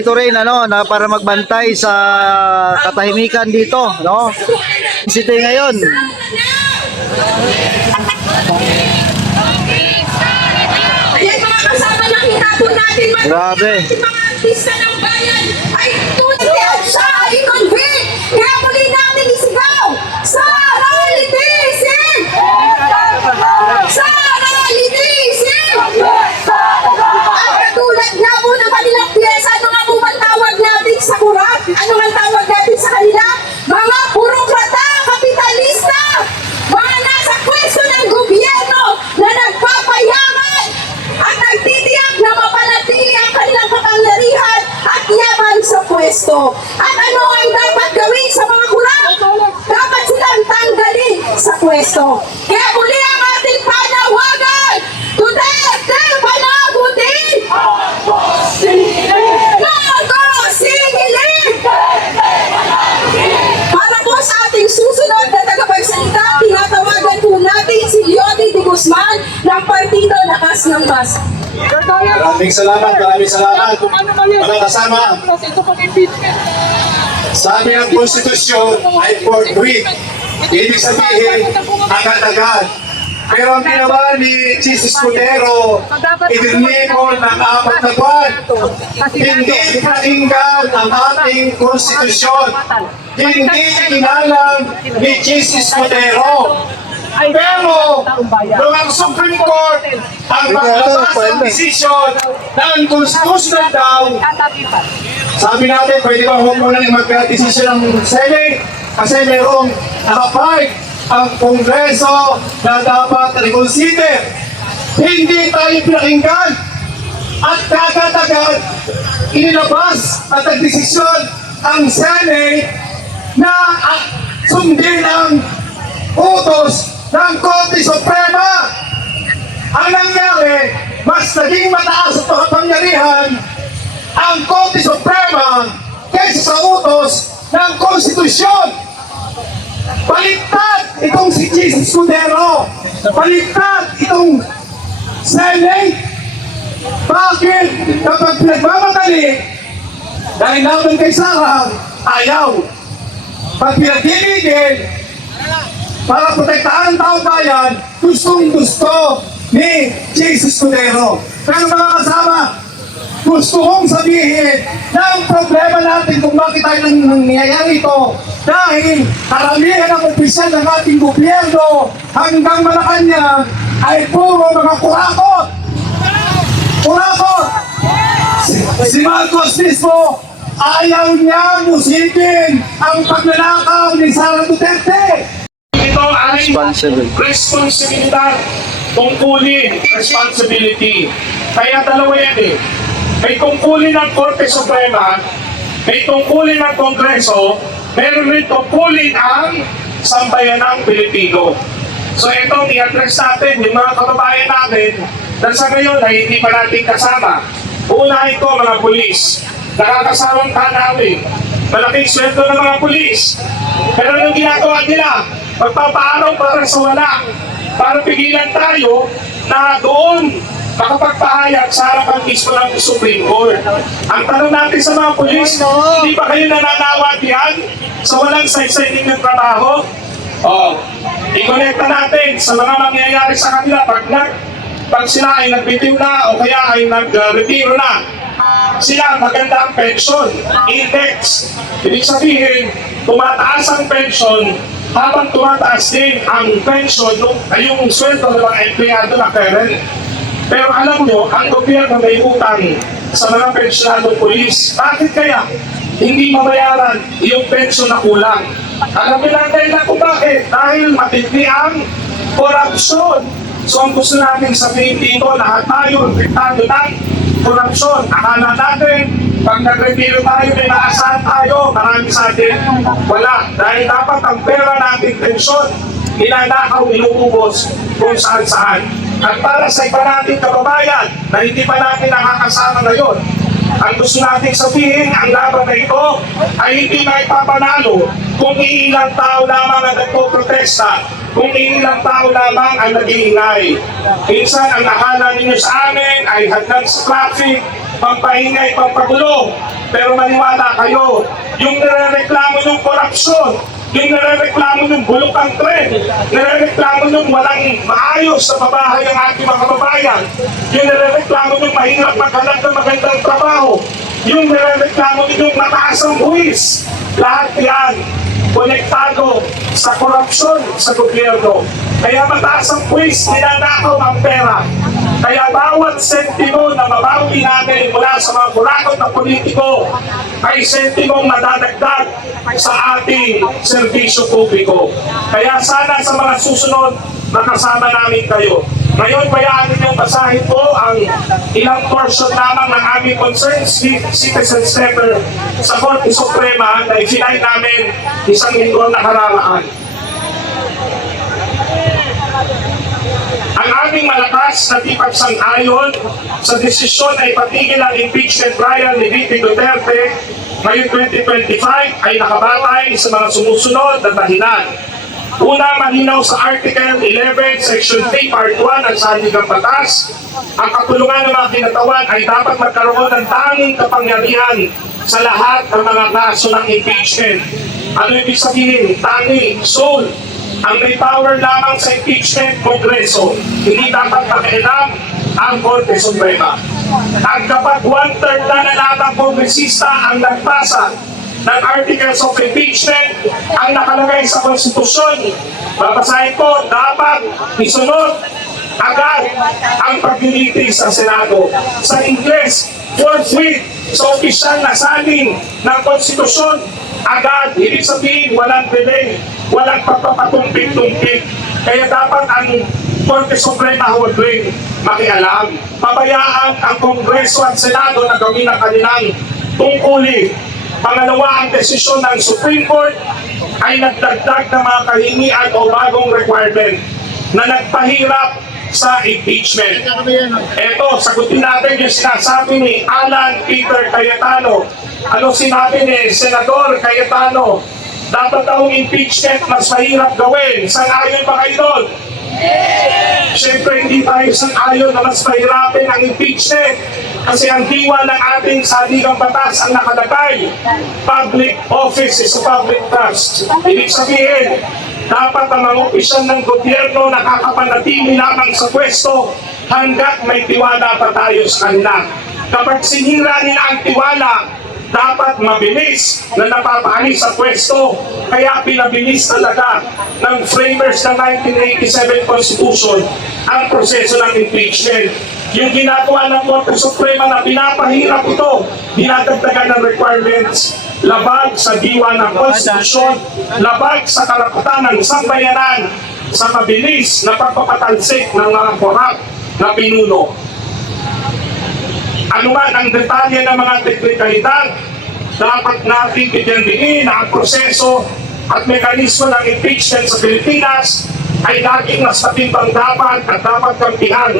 Ito rin na para magbantay sa katahimikan dito, no? City ngayon. Ayan mga kasama, nakita po natin Grabe. mga artista ng bayan ay tunay siya ay convict. Kaya muli natin isigaw, Sara Litisin! Sara Litisin! At katulad nga po ng kanilang piyesa, ano nga po ang tawag natin sa kurap? Ano nga tawag natin sa kanila? Mga burokrata, kapitalista, mga nasa pwesto ng gobyerno na nagpapayaman at nagtitiyak na mapanatili ang kanilang kapangyarihan at yaman sa pwesto. At ano ang dapat gawin sa mga kurap? Dapat silang tanggalin sa pwesto. Kaya muli ang ating panawagan, Duterte panagutin! Bago singilin! Para po sa ating susunod na tagapagsalita, tinatawagan po natin si Leonie de Guzman ng Partido Lakas ng Basa. Maraming salamat. Mga kasama, sabi ng konstitusyon ay forthwith. Ibig sabihin, agad-agad. Pero ang ginawa ni Jesus Cordero, idinipon ng 4 na buwan. Hindi pinakinggan ang ating konstitusyon. Hindi inalang ni Jesus Cordero. Pero, nung ang Supreme Court ang maglabas ng desisyon na ang constitutional daw, sabi natin, pwede ba huwag mo na mag-desisyon ng Senate? Kasi merong nakapart ang Kongreso na dapat reconsider. Hindi tayo pinakinggan at agad-agad inilabas at nagdesisyon ang Senate na sundin ang utos ng Korte Suprema. Ang nangyari, mas naging mataas at makapangyarihan ang Korte Suprema kaysa sa utos ng Konstitusyon. Baliktad itong si Jesus Cordero. Baliktad itong Senate. Bakit kapag pinagmamadali dahil naman kay Sarah, ayaw? Pag pinagdibigin para protektahan ang taong bayan, gustong-gusto ni Jesus Cordero. Pero mga kasama, gusto kong sabihin na ang problema natin kung bakit tayo nangyayari ito dahil karamihan ng opisyal ng ating gobyerno hanggang Malacanang ay puro mga kurakot. Kurakot! Si Marcos mismo ayaw niya musipin ang pagnanakaw ni Sara Duterte. Ito ay responsibilidad, tungkulin, responsibility. Kaya dalawa yan eh. May tungkulin ng Korte Suprema, may tungkulin ng Kongreso, meron rin tungkulin ang sambayanang Pilipino. So itong i-address natin, yung mga kababayan natin, na sa ngayon ay hindi pa natin kasama. Unahin ko mga pulis, nakakasawang ka namin, malaking sweldo ng mga pulis. Pero yung ginagawa nila, magpapaaraw para sa wala, para pigilan tayo na doon makapagpahayag sa harapan mismo ng Supreme Court. Ang tanong natin sa mga pulis, hindi ba kayo nananawag yan sa walang saysay ng trabaho? I-connecta natin sa mga mangyayari sa kanila pag sila ay nagbitiw na o kaya ay nag-retiro na. Sila maganda ang pension, index. Ibig sabihin, tumataas ang pension habang tumataas din ang pension yung sweldo ng mga empleyado na current. Pero alam nyo, ang gobyerno may utang sa mga pensyonadong pulis. Bakit kaya hindi mabayaran yung pensyon na kulang? Alam nyo natin na kung bakit? Dahil matindi ang korupsyon. So ang gusto natin sabihin dito, lahat tayo, apektado ng korupsyon. Akala natin, pag nag-retiro tayo, may naasahan tayo, marami sa atin. Wala. Dahil dapat ang pera nating pensyon, inanakaw, inuubos kung saan-saan. At para sa iba nating kababayan na hindi pa natin nakakasama ngayon, ang gusto natin sabihin, ang laban na ito ay hindi na ipapanalo Kung iilang tao lamang ang nagpo-protesta, kung iilang tao lamang ang nag-iingay. Minsan ang akala ninyo sa amin ay hadlang sa traffic, pampaingay, pampagulo. Pero maniwala kayo, yung nirereklamo yung korupsyon, yung nirereklamo yung bulok ang tren, nirereklamo yung walang maayos sa babahay ang ating mga kababayan, yung nirereklamo yung mahirap maghanap ng magandang trabaho, yung nirereklamo yung mataas ang buwis. Lahat yan konektado sa korupsyon sa gobyerno. Kaya mataas ang buwis, ninanakaw ang pera. Kaya bawat sentimo na mabawi namin mula sa mga kurakot na politiko ay sentimong madadagdag sa ating serbisyo publiko. Kaya sana sa mga susunod, makasama namin kayo. Ngayon, bayaan ninyong basahin po ang ilang portion lamang ng aming concerns citizens letter sa Korte Suprema na ifinay namin isang linggo na kararaan. Ang aming malakas na tipagsang-ayon sa desisyon ay patigil ang impeachment trial ni VP Duterte ngayong 2025 ay nakabatay sa mga sumusunod na dahilan. Una, malinaw sa Article 11, Section 3, Part 1 ng Sandigang Batas, ang kapulungan ng mga kinatawan ay dapat magkaroon ng tanging kapangyarihan sa lahat ng mga kaso ng impeachment. Ano ibig sabihin? Tangi, sole. Ang may power lamang sa impeachment, Kongreso. Hindi dapat pakialam ang Korte Suprema. At kapag one-third na lamang kongresista ang nagpasa ng Articles of Impeachment ang nakalagay sa Konstitusyon, babasahin po, dapat isunod agad ang pag-unity sa Senado. Sa Ingles, forthwith, sa opisyal na salin ng Konstitusyon, agad, ibig sabihin, walang delay, walang pagpapatumpik-tumpik. Kaya dapat ang Korte Suprema huwag rin makialam. Pabayaan ang Kongreso at Senado na gawin ang kanilang tungkulin. Pangalawa, ang desisyon ng Supreme Court ay nagdagdag ng mga kahingian o bagong requirement na nagpahirap sa impeachment. Eto, sagutin natin yung sinasabi ni Alan Peter Cayetano. Ano sinabi ni Senador Cayetano? Dapat daw impeachment mas mahirap gawin. Sang-ayon ba kayo doon? Siyempre, hindi tayo sang-ayon na mas mahirapin ang impeachment kasi ang diwa ng ating saligang batas ang nakalagay. Public office is a public trust. Ibig sabihin, dapat ang mga opisyal ng gobyerno nakakapanatili lamang sa pwesto hanggat may tiwala pa tayo sa kanila. Kapag sinira nila ang tiwala, dapat mabilis na napapaalis sa pwesto. Kaya pinabilis talaga ng framers ng 1987 Constitution ang proseso ng impeachment. Yung ginagawa ng Korte Suprema na pinapahirap ito, dinadagdagan ng requirements, labag sa diwa ng Konstitusyon, labag sa karapatan ng sambayanan sa mabilis na pagpapatalsik ng mga korap na pinuno. Ano man ang detalye ng mga teknikalidad, dapat natin bigyan-bigin na ang proseso at mekanismo ng impeachment sa Pilipinas ay laging mas matimbang dapat at dapat kampihan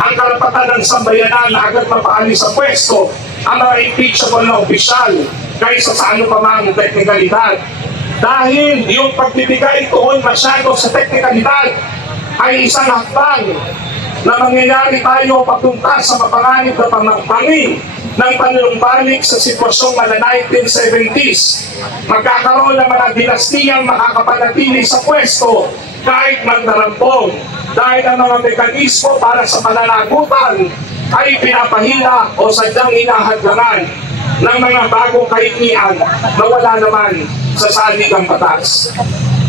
ang karapatan ng sambayanan na agad mapaalis sa pwesto ang mga impeachable na opisyal kaysa sa ano pa mang teknikalidad. Dahil yung pagbibigay tuon masyado sa teknikalidad ay isang hakbang na mangyayari tayo papunta sa mapanganib na pangpangin ng panunumbalik sa sitwasyong mga 1970s. Magkakaroon ng mga dinastiyang makakapanatili sa pwesto kahit magdarampong dahil ang mga mekanismo para sa pananagutan ay pinapahila o sadyang hinahadlangan ng mga bagong kahingian na wala naman sa saligang batas.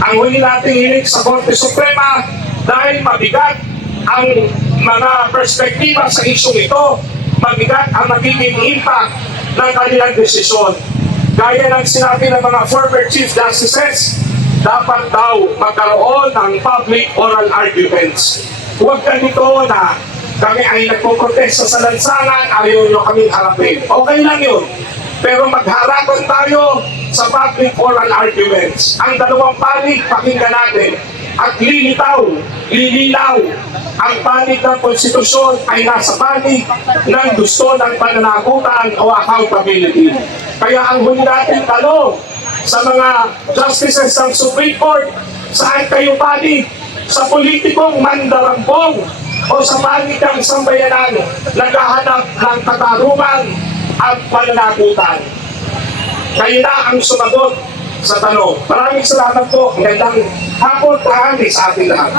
Ang huli nating hilig sa Korte Suprema dahil mabigat ang mga perspektiba sa isyong ito, mabigat ang magiging impact ng kanilang desisyon. Gaya ng sinabi ng mga former Chief Justices, dapat daw magkaroon ng public oral arguments. Huwag ganito na kami ay nagpoprotesta sa lansangan, ayaw nyo kaming harapin. Okay lang yun. Pero magharapan tayo sa public oral arguments. Ang dalawang panig, pakinggan natin. At lilitaw, lililaw, ang panig ng konstitusyon ay nasa panig ng gusto ng pananagutan o accountability. Kaya ang huli natin tanong, sa mga justices ng Supreme Court, saan kayo panig sa politikong mandarambong o sa panikang sambayanan naghahanap ng katarungan at pananagutan. Kayo na ang sumagot sa tanong. Maraming salamat po. Magandang hapon, sa ating lahat.